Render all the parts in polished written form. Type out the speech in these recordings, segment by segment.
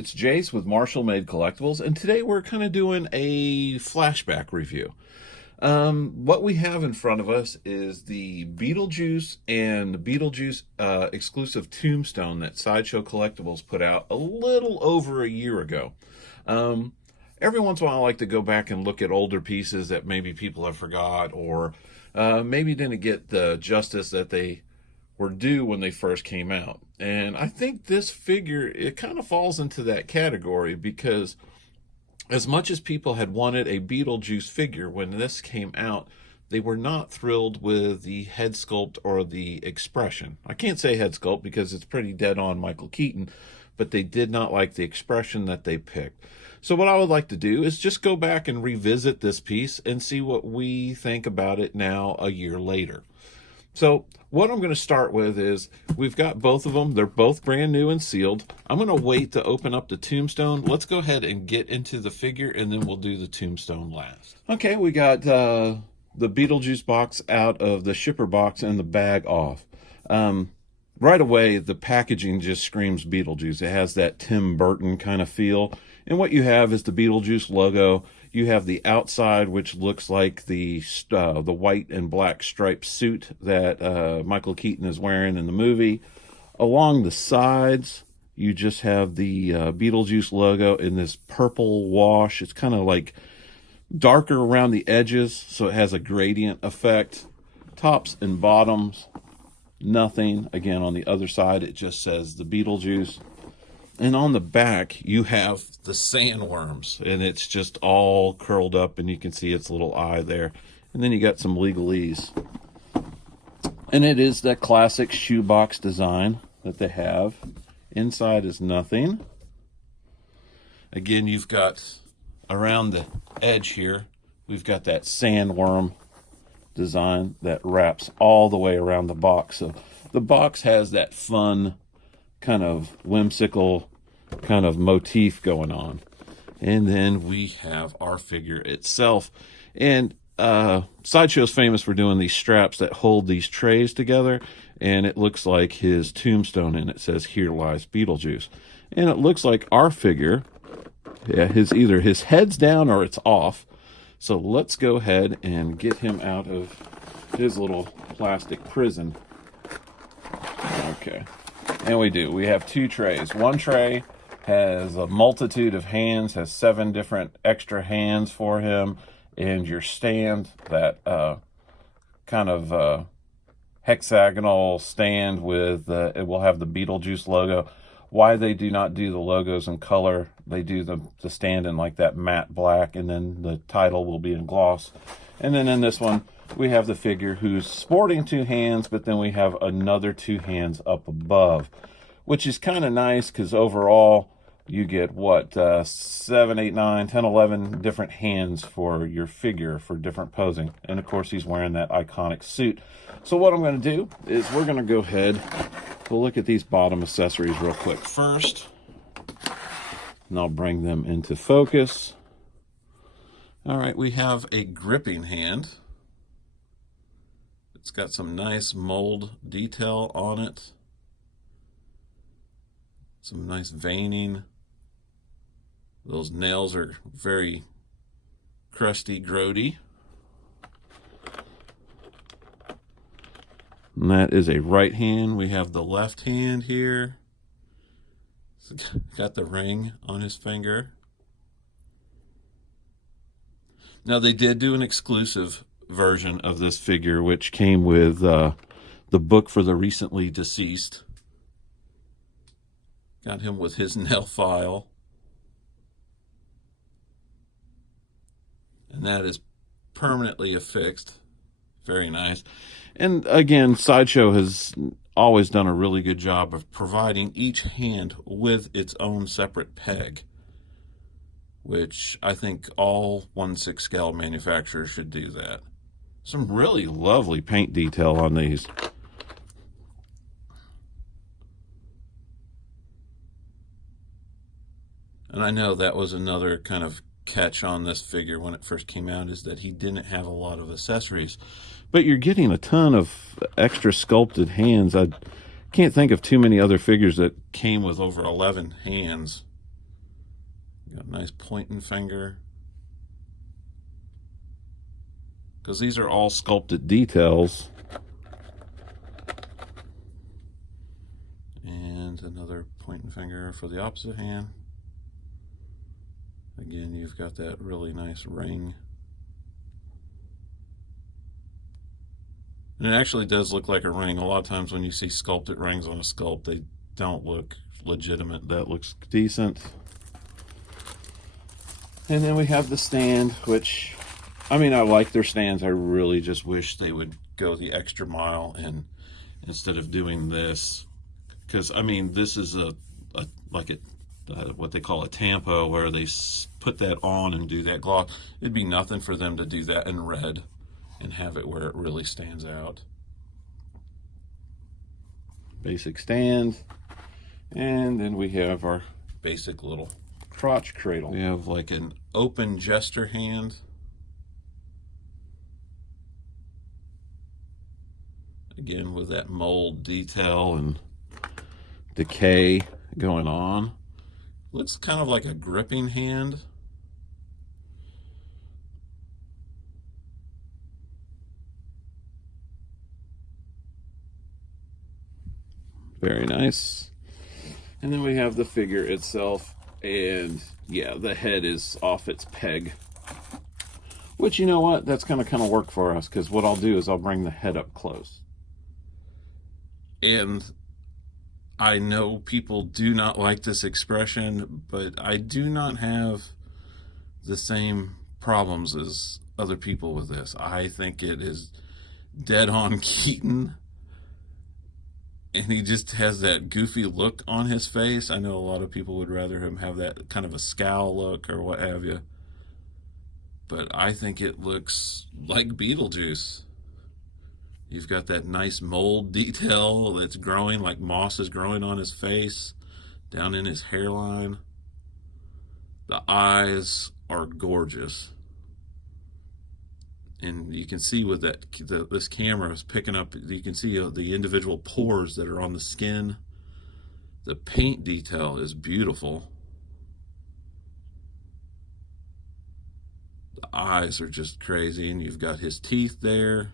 it's Jace with Marshall Made Collectibles, and today we're kind of doing a flashback review. What we have in front of us is the BeetleJuice and BeetleJuice exclusive Tombstone that Sideshow Collectibles put out a little over a year ago. Every once in a while I like to go back and look at older pieces that maybe people have forgot, or maybe didn't get the justice that they were due when they first came out. And I think this figure, it kind of falls into that category, because as much as people had wanted a BeetleJuice figure when this came out, they were not thrilled with the head sculpt or the expression. I can't say head sculpt because it's pretty dead on Michael Keaton, but they did not like the expression that they picked. So what I would like to do is just go back and revisit this piece and see what we think about it now a year later. So what I'm going to start with is we've got both of them. They're both brand new and sealed. I'm going to wait to open up the Tombstone. Let's go ahead and get into the figure, and then we'll do the Tombstone last. Okay, we got the BeetleJuice box out of the shipper box and the bag off. Right away, the packaging just screams BeetleJuice. It has that Tim Burton kind of feel. And what you have is the BeetleJuice logo. You have the outside, which looks like the white and black striped suit that Michael Keaton is wearing in the movie. Along the sides, you just have the BeetleJuice logo in this purple wash. It's kind of like darker around the edges, so it has a gradient effect. Tops and bottoms, nothing. Again, on the other side, it just says the BeetleJuice. And on the back, you have the sandworms, and it's just all curled up, and you can see its little eye there. And then you got some legalese. And it is that classic shoebox design that they have. Inside is nothing. Again, you've got around the edge here, we've got that sandworm design that wraps all the way around the box. So the box has that fun, kind of whimsical kind of motif going on. And then we have our figure itself. And Sideshow's famous for doing these straps that hold these trays together, and it looks like his tombstone, and it says, "Here lies Beetlejuice." And it looks like our figure, either his head's down or it's off. So let's go ahead and get him out of his little plastic prison. Okay. And we do. We have two trays. One tray has a multitude of hands, has 7 different extra hands for him, and your stand, that kind of hexagonal stand with, it will have the BeetleJuice logo. Why they do not do the logos in color, they do the stand in like that matte black, and then the title will be in gloss. And then in this one, we have the figure who's sporting 2 hands, but then we have another 2 hands up above, which is kind of nice because overall you get, 7, 8, 9, 10, 11 different hands for your figure for different posing. And of course, he's wearing that iconic suit. So what I'm going to do is we're going to go ahead, we'll look at these bottom accessories real quick first, and I'll bring them into focus. All right, we have a gripping hand. It's got some nice mold detail on it. Some nice veining. Those nails are very crusty, grody. And that is a right hand. We have the left hand here. It's got the ring on his finger. Now, they did do an exclusive version of this figure, which came with the book for the recently deceased. Got him with his nail file. And that is permanently affixed. Very nice. And again, Sideshow has always done a really good job of providing each hand with its own separate peg, which I think all 1/6 scale manufacturers should do that. Some really lovely paint detail on these. And I know that was another kind of catch on this figure when it first came out, is that he didn't have a lot of accessories. But you're getting a ton of extra sculpted hands. I can't think of too many other figures that came with over 11 hands. Got a nice pointing finger. Because these are all sculpted details. And another pointing finger for the opposite hand. Again, you've got that really nice ring. And it actually does look like a ring. A lot of times when you see sculpted rings on a sculpt, they don't look legitimate. That looks decent. And then we have the stand, which, I mean, I like their stands. I really just wish they would go the extra mile and instead of doing this, because I mean, this is what they call a tampo, where they put that on and do that gloss. It'd be nothing for them to do that in red and have it where it really stands out. Basic stand. And then we have our basic little crotch cradle. We have like an open gesture hand. Again, with that mold detail and decay going on. Looks kind of like a gripping hand. Very nice. And then we have the figure itself, and yeah, the head is off its peg. Which, you know what, that's going to kind of work for us, because what I'll do is I'll bring the head up close. And I know people do not like this expression, but I do not have the same problems as other people with this. I think it is dead on Keaton. And he just has that goofy look on his face. I know a lot of people would rather him have that kind of a scowl look or what have you. But I think it looks like Beetlejuice. You've got that nice mold detail that's growing, like moss is growing on his face, down in his hairline. The eyes are gorgeous. And you can see with that, this camera is picking up, you can see the individual pores that are on the skin. The paint detail is beautiful. The eyes are just crazy, and you've got his teeth there.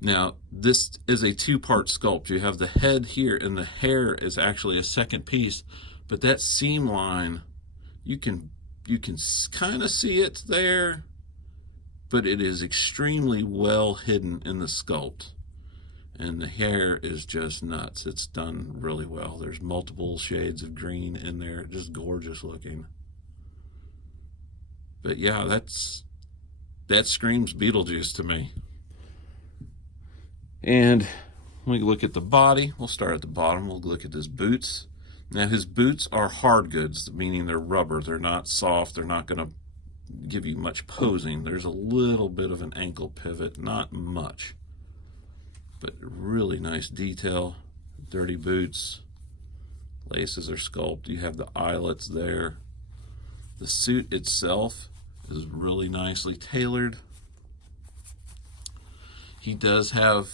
Now, this is a two-part sculpt. You have the head here, and the hair is actually a second piece. But that seam line, you can kind of see it there, but it is extremely well hidden in the sculpt. And the hair is just nuts. It's done really well. There's multiple shades of green in there. Just gorgeous looking. But yeah, that screams Beetlejuice to me. And when we look at the body, we'll start at the bottom. We'll look at his boots. Now, his boots are hard goods, meaning they're rubber. They're not soft. They're not going to give you much posing. There's a little bit of an ankle pivot, not much, but really nice detail. Dirty boots. Laces are sculpted. You have the eyelets there. The suit itself is really nicely tailored. He does have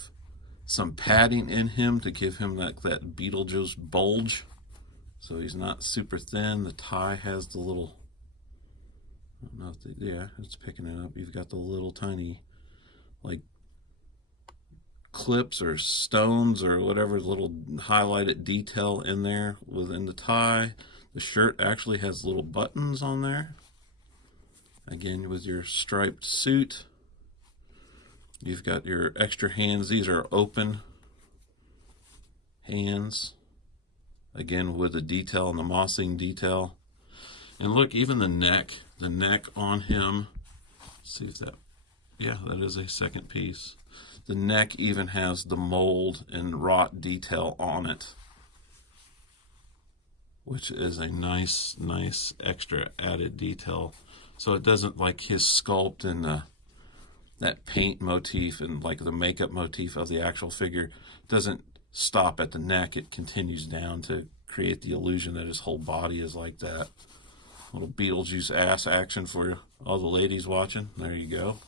some padding in him to give him that Beetlejuice bulge. So he's not super thin. The tie has the little, I don't know if yeah, it's picking it up. You've got the little tiny, like, clips or stones or whatever little highlighted detail in there within the tie. The shirt actually has little buttons on there. Again, with your striped suit. You've got your extra hands. These are open hands. Again, with the detail and the mossing detail. And look, even the neck on him. Let's see if that, yeah, that is a second piece. The neck even has the mold and wrought detail on it, which is a nice extra added detail. So it doesn't, like his sculpt and that paint motif and like the makeup motif of the actual figure doesn't stop at the neck. It continues down to create the illusion that his whole body is like that. Little Beetlejuice ass action for all the ladies watching. There you go.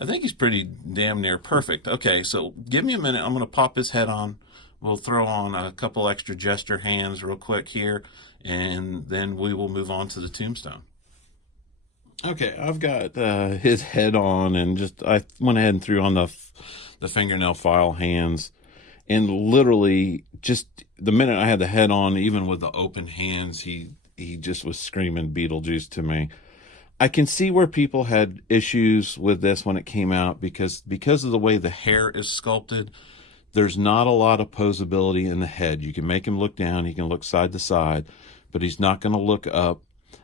I think he's pretty damn near perfect. Okay, so give me a minute. I'm going to pop his head on. We'll throw on a couple extra gesture hands real quick here, and then we will move on to the tombstone. Okay, I've got his head on, and just I went ahead and threw on the fingernail file hands, and literally just the minute I had the head on, even with the open hands, he just was screaming Beetlejuice to me. I can see where people had issues with this when it came out because of the way the hair is sculpted. There's not a lot of posability in the head. You can make him look down, he can look side to side, but he's not going to look up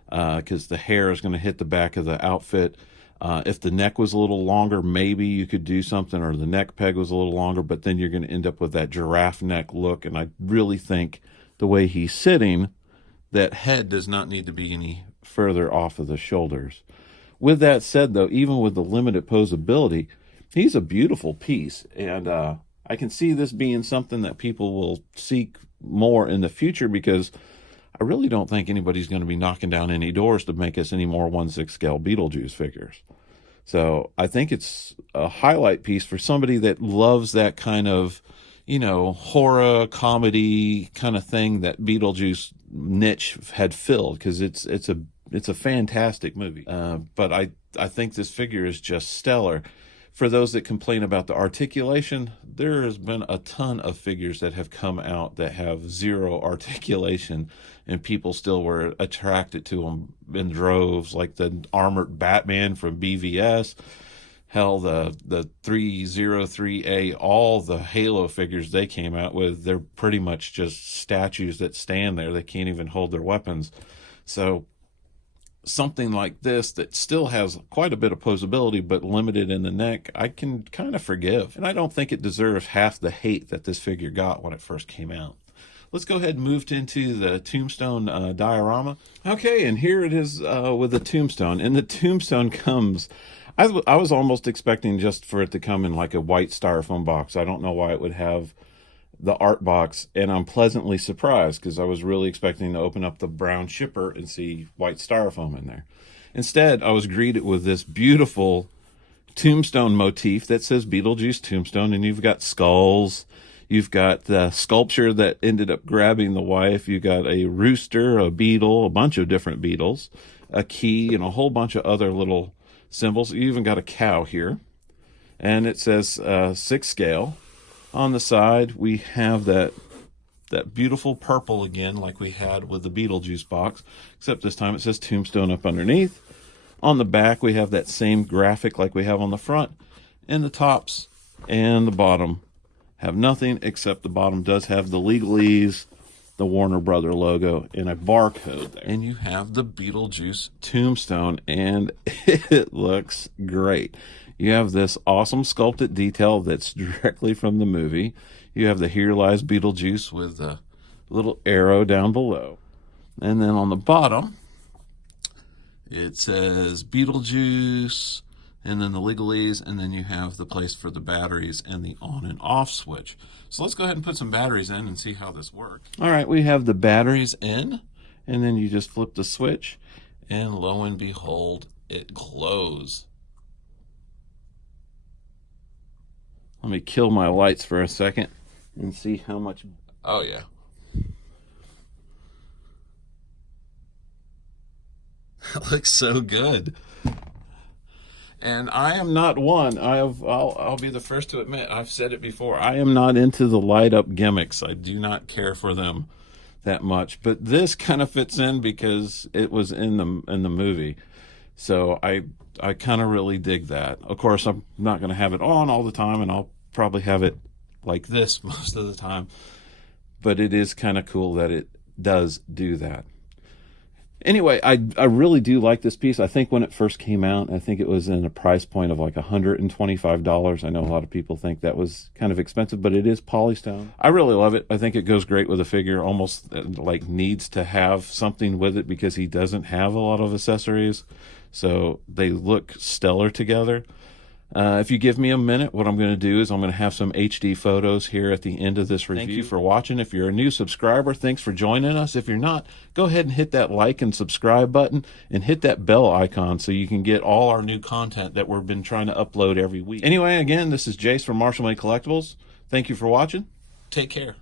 because the hair is going to hit the back of the outfit. If the neck was a little longer, maybe you could do something, or the neck peg was a little longer, but then you're going to end up with that giraffe neck look. And I really think the way he's sitting, that head does not need to be any further off of the shoulders. With that said, though, even with the limited posability, he's a beautiful piece. And I can see this being something that people will seek more in the future, because I really don't think anybody's going to be knocking down any doors to make us any more 1/6 scale Beetlejuice figures. So I think it's a highlight piece for somebody that loves that kind of, horror comedy kind of thing that Beetlejuice niche had filled, because it's a fantastic movie. But I think this figure is just stellar. For those that complain about the articulation, there has been a ton of figures that have come out that have zero articulation, and people still were attracted to them in droves, like the armored Batman from BVS. Hell, the 303A, all the Halo figures they came out with, they're pretty much just statues that stand there. They can't even hold their weapons. So something like this that still has quite a bit of posability but limited in the neck, I can kind of forgive. And I don't think it deserves half the hate that this figure got when it first came out. Let's go ahead and move into the Tombstone diorama. Okay, and here it is with the Tombstone. And the Tombstone comes, I was almost expecting just for it to come in like a white styrofoam box. I don't know why it would have the art box, and I'm pleasantly surprised because I was really expecting to open up the brown shipper and see white styrofoam in there. Instead, I was greeted with this beautiful tombstone motif that says BeetleJuice Tombstone, and you've got skulls, you've got the sculpture that ended up grabbing the wife, you got a rooster, a beetle, a bunch of different beetles, a key, and a whole bunch of other little symbols. You even got a cow here, and it says 6 scale. On the side, we have that beautiful purple again, like we had with the Beetlejuice box, except this time it says Tombstone up underneath. On the back, we have that same graphic like we have on the front, and the tops and the bottom have nothing, except the bottom does have the legalese, the Warner Brother logo, and a barcode there. And you have the Beetlejuice Tombstone, and it looks great. You have this awesome sculpted detail that's directly from the movie. You have the Here Lies Beetlejuice with a little arrow down below. And then on the bottom, it says Beetlejuice, and then the legalese, and then you have the place for the batteries and the on and off switch. So let's go ahead and put some batteries in and see how this works. All right, we have the batteries in, and then you just flip the switch, and lo and behold, it glows. Let me kill my lights for a second and see how much. Oh, yeah. That looks so good. And I am not one. I'll be the first to admit, I've said it before, I am not into the light up gimmicks. I do not care for them that much. But this kind of fits in because it was in the movie. So I kind of really dig that. Of course, I'm not going to have it on all the time, and I'll probably have it like this most of the time. But it is kind of cool that it does do that. Anyway, I really do like this piece. I think when it first came out, I think it was in a price point of like $125. I know a lot of people think that was kind of expensive, but it is polystone. I really love it. I think it goes great with a figure, almost like needs to have something with it because he doesn't have a lot of accessories. So they look stellar together. If you give me a minute, what I'm going to do is I'm going to have some HD photos here at the end of this review. Thank you for watching. If you're a new subscriber, thanks for joining us. If you're not, go ahead and hit that like and subscribe button and hit that bell icon so you can get all our new content that we've been trying to upload every week. Anyway, again, this is Jace from Marshall Made Collectibles. Thank you for watching. Take care.